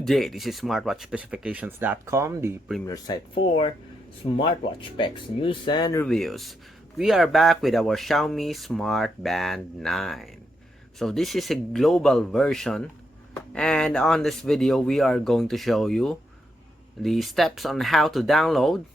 Good day, this is smartwatchspecifications.com, the premier site for smartwatch specs, news, and reviews. We are back with our Xiaomi Smartband 9. So this is a global version, and on this video we are going to show you the steps on how to download.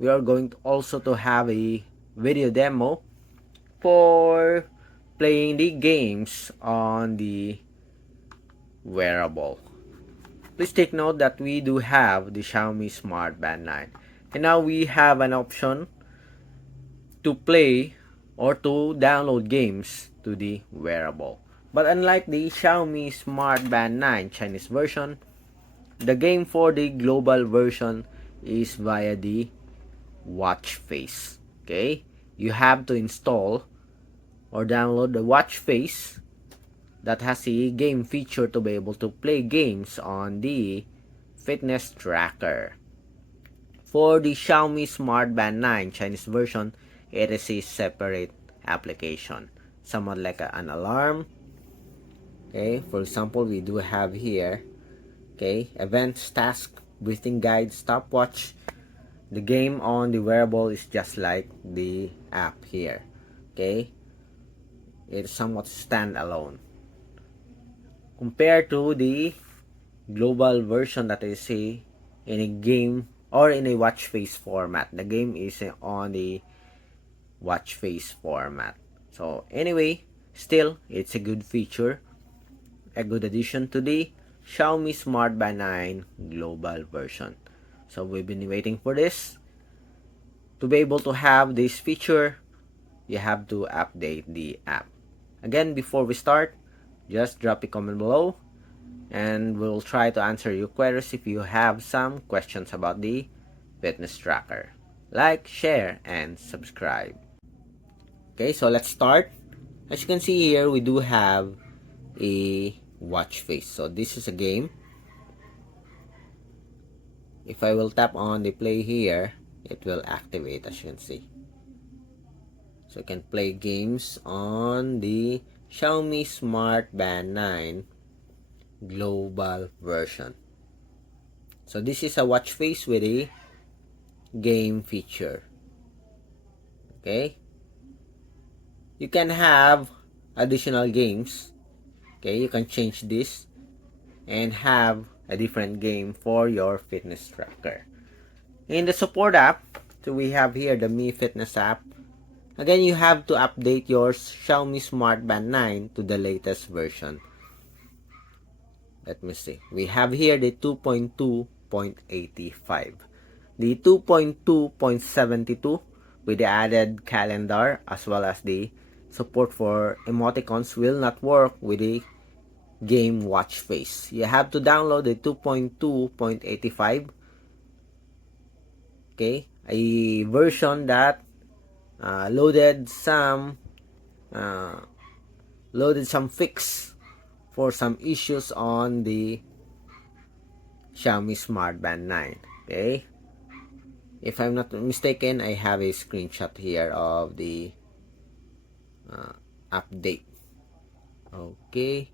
We are going to also to have a video demo for playing the games on the wearable. Please take note that we do have the Xiaomi Smartband 9. And now we have an option to play or to download games to the wearable. But unlike the Xiaomi Smartband 9 Chinese version, the game for the global version is via the watch face. Okay? You have to install or download the watch face that has a game feature to be able to play games on the fitness tracker. For the Xiaomi Smartband 9 Chinese version, it is a separate application, somewhat like an alarm. Okay, for example, we do have here, okay, events, task, breathing guide, stopwatch. The game on the wearable is just like the app here. Okay, it's somewhat standalone compared to the global version that is in a game or in a watch face format. The game is on the watch face format. So anyway, still it's a good feature, a good addition to the Xiaomi Smartband 9 global version. So we've been waiting for this. To be able to have this feature, you have to update the app. Again, before we start, just drop a comment below and we'll try to answer your queries if you have some questions about the fitness tracker. Like, share, and subscribe. Okay, so let's start. As you can see here, we do have a watch face. So this is a game. If I will tap on the play here, it will activate, as you can see. So you can play games on the Xiaomi Smartband 9 global version. So this is a watch face with a game feature. Okay, you can have additional games. Okay, you can change this and have a different game for your fitness tracker. In the support app, so we have here the Mi Fitness app. Again, you have to update your Xiaomi Smartband 9 to the latest version. Let me see. We have here the 2.2.85. The 2.2.72 with the added calendar as well as the support for emoticons will not work with the game watch face. You have to download the 2.2.85. Okay, a version that loaded some fix for some issues on the Xiaomi Smartband 9. Okay, if I'm not mistaken, I have a screenshot here of the update. Okay,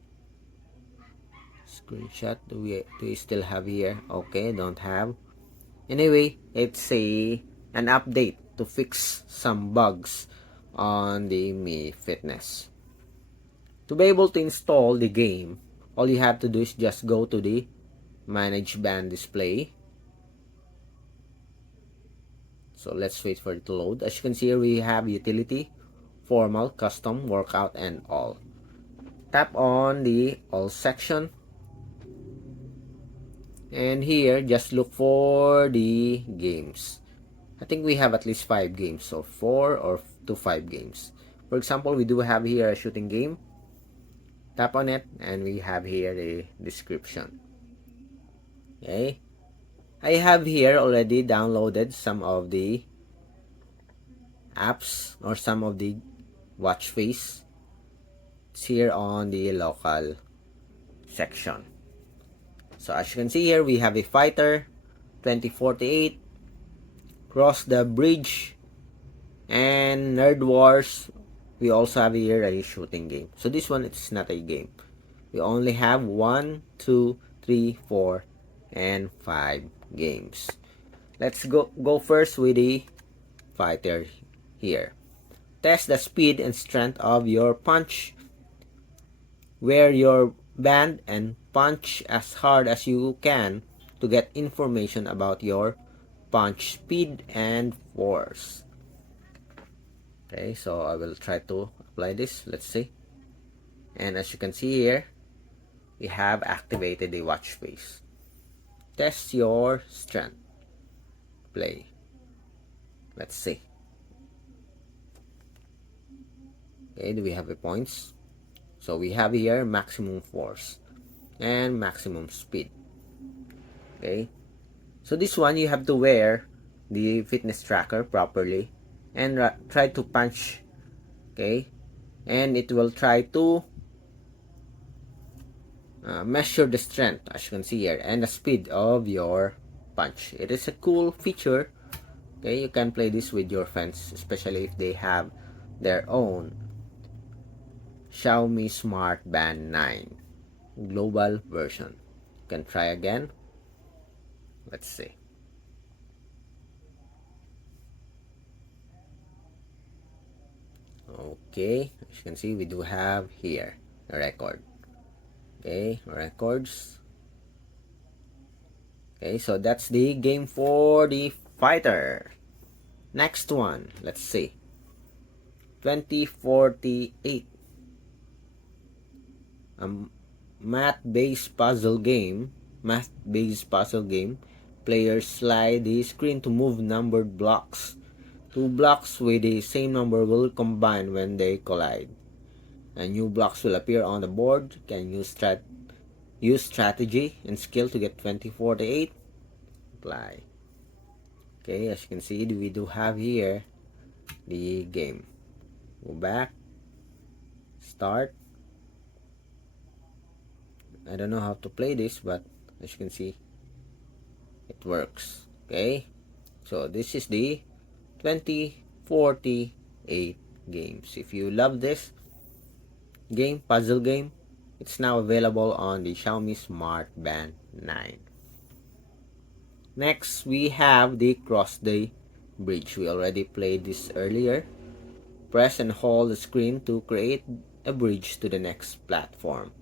screenshot do we still have here? Okay, don't have. Anyway, it's an update to fix some bugs on the Mi Fitness. To be able to install the game, all you have to do is just go to the Manage Band Display. So let's wait for it to load. As you can see here, we have Utility, Formal, Custom, Workout, and All. Tap on the All section. And here, just look for the games. I think we have at least 5 games, so 4 or to 5 games. For example, we do have here a shooting game. Tap on it and we have here the description. Okay, I have here already downloaded some of the apps or some of the watch face. It's here on the local section. So as you can see here, we have a Fighter 2048, Cross the Bridge, and Nerd Wars. We also have here a shooting game. So this one, it's not a game. We only have 1, 2, 3, 4, and 5 games. Let's go first with the fighter here. Test the speed and strength of your punch. Wear your band and punch as hard as you can to get information about your punch speed and force. Okay, so I will try to apply this. Let's see. And as you can see here, we have activated the watch face. Test your strength. Play. Let's see. Okay, do we have the points? So we have here maximum force and maximum speed. Okay, so this one you have to wear the fitness tracker properly and try to punch. Okay, and it will try to measure the strength, as you can see here, and the speed of your punch. It is a cool feature. Okay, you can play this with your friends, especially if they have their own Xiaomi Smartband 9 global version. You can try again. Let's see. Okay, as you can see, we do have here a record. Okay, records. Okay, so that's the game for the fighter. Next one, let's see. 2048. A math-based puzzle game. Players slide the screen to move numbered blocks. Two blocks with the same number will combine when they collide. And new blocks will appear on the board. Can use strategy and skill to get 2048. Apply. Okay, as you can see, we do have here the game. Go back. Start. I don't know how to play this, but as you can see, it works. Okay, so this is the 2048 games. If you love this puzzle game, it's now available on the Xiaomi Smartband 9. Next, we have the cross the bridge. We already played this earlier. Press and hold the screen to create a bridge to the next platform.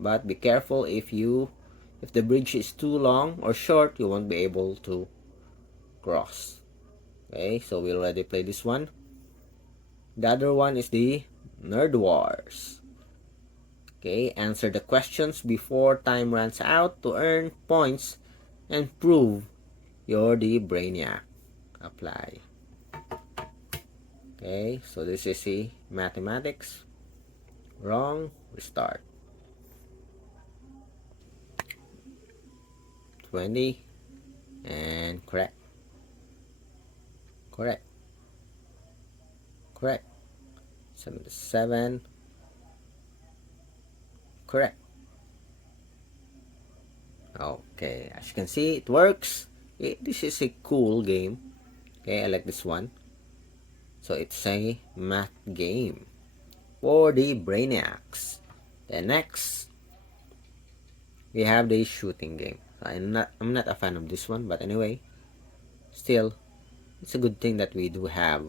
But be careful, if the bridge is too long or short, you won't be able to cross. Okay, so we already played this one. The other one is the Nerd Wars. Okay, answer the questions before time runs out to earn points and prove you're the brainiac. Apply. Okay, so this is the mathematics. Wrong, restart. 20 and correct. Correct. 77. Correct. Okay, as you can see, it works. This is a cool game. Okay, I like this one. So it's a math game for the brainiacs. And next, we have the shooting game. I'm not a fan of this one, but anyway, still, it's a good thing that we do have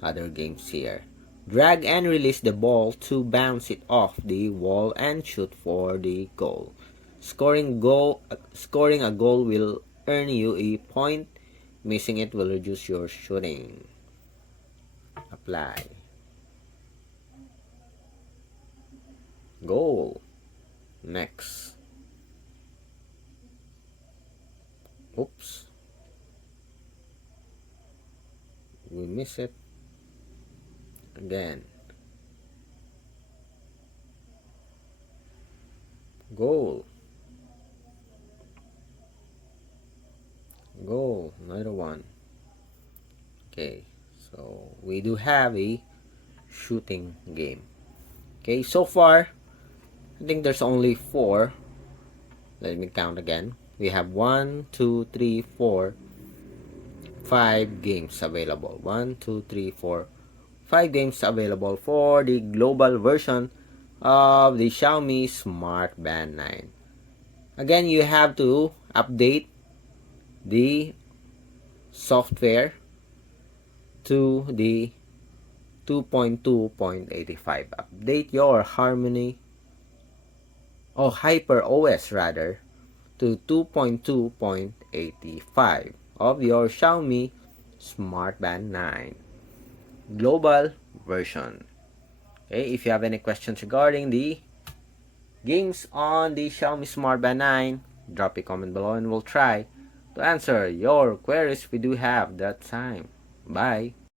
other games here. Drag and release the ball to bounce it off the wall and shoot for the goal. Scoring a goal will earn you a point. Missing it will reduce your shooting. Apply. Goal. Next. Oops. We miss it. Again. Goal. Goal. Another one. Okay. So we do have a shooting game. Okay, so far, I think there's only 4. Let me count again. We have 1, 2, 3, 4, 5 games available. 1, 2, 3, 4, 5 games available for the global version of the Xiaomi Smartband 9. Again, you have to update the software to the 2.2.85. Update your Harmony or Hyper OS rather to 2.2.85 of your Xiaomi Smartband 9 global version. Okay, if you have any questions regarding the games on the Xiaomi Smartband 9, drop a comment below and we'll try to answer your queries if we do have that time. Bye.